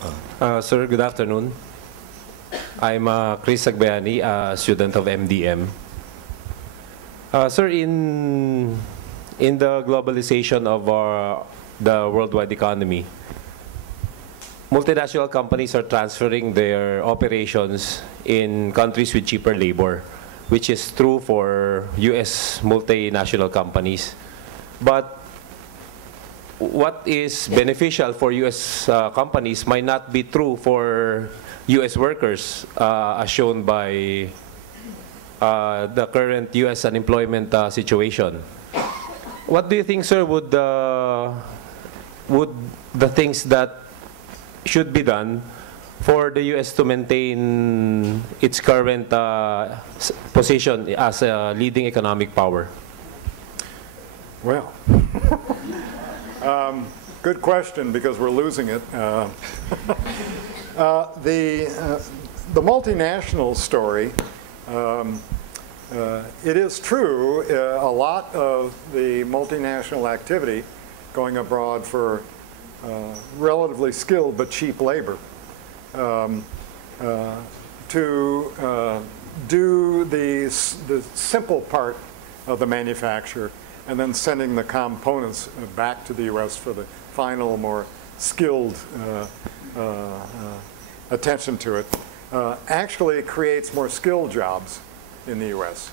Sir, good afternoon. I'm Chris Sagbayani, a student of MDM. Sir, in the globalization of the worldwide economy, multinational companies are transferring their operations in countries with cheaper labor, which is true for US multinational companies. But what is beneficial for US companies might not be true for US workers, as shown by the current US unemployment situation. What do you think, sir, would the things that should be done for the US to maintain its current position as a leading economic power? Well, good question, because we're losing it. The multinational story, it is true, a lot of the multinational activity going abroad for relatively skilled but cheap labor to do the simple part of the manufacture, and then sending the components back to the U.S. for the final, more skilled attention to it, actually creates more skilled jobs in the U.S.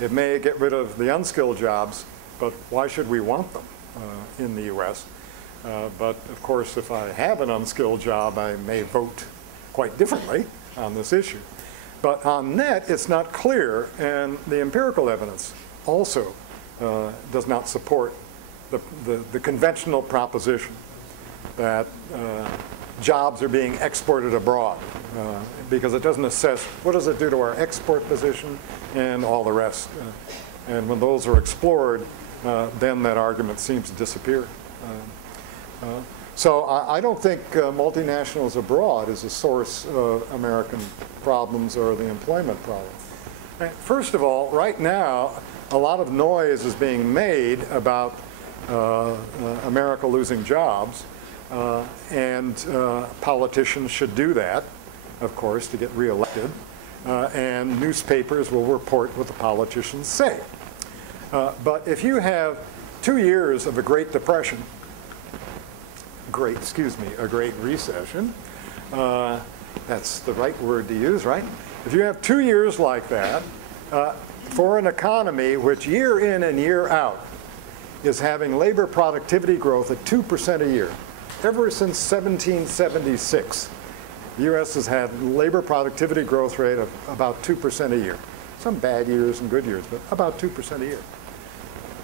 It may get rid of the unskilled jobs, but why should we want them in the U.S.? But of course, if I have an unskilled job, I may vote quite differently on this issue. But on net, it's not clear, and the empirical evidence also does not support the conventional proposition that jobs are being exported abroad, because it doesn't assess what does it do to our export position and all the rest. And when those are explored, then that argument seems to disappear. So I don't think multinationals abroad is a source of American problems or the employment problem. First of all, right now, a lot of noise is being made about America losing jobs, and politicians should do that, of course, to get reelected, and newspapers will report what the politicians say. But if you have 2 years of a Great Depression, a Great Recession, that's the right word to use, right? If you have 2 years like that, for an economy which year in and year out is having labor productivity growth at 2% a year. Ever since 1776, the U.S. has had labor productivity growth rate of about 2% a year. Some bad years and good years, but about 2% a year.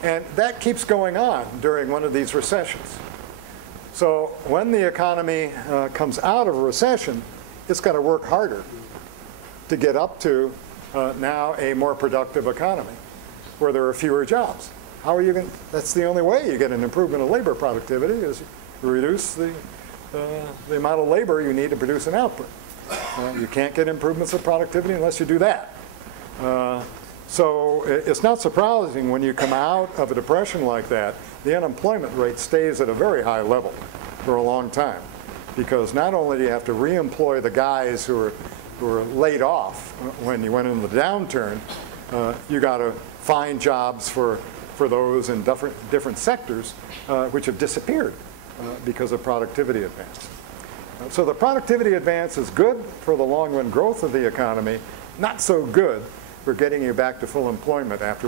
And that keeps going on during one of these recessions. So when the economy comes out of a recession, it's got to work harder to get up to now a more productive economy where there are fewer jobs. How are you going? That's the only way you get an improvement of labor productivity, is reduce the amount of labor you need to produce an output. You can't get improvements of productivity unless you do that. So it's not surprising when you come out of a depression like that, the unemployment rate stays at a very high level for a long time, because not only do you have to reemploy the guys who were laid off when you went into the downturn, you got to find jobs for those in different sectors which have disappeared because of productivity advance. So the productivity advance is good for the long run growth of the economy, not so good for getting you back to full employment after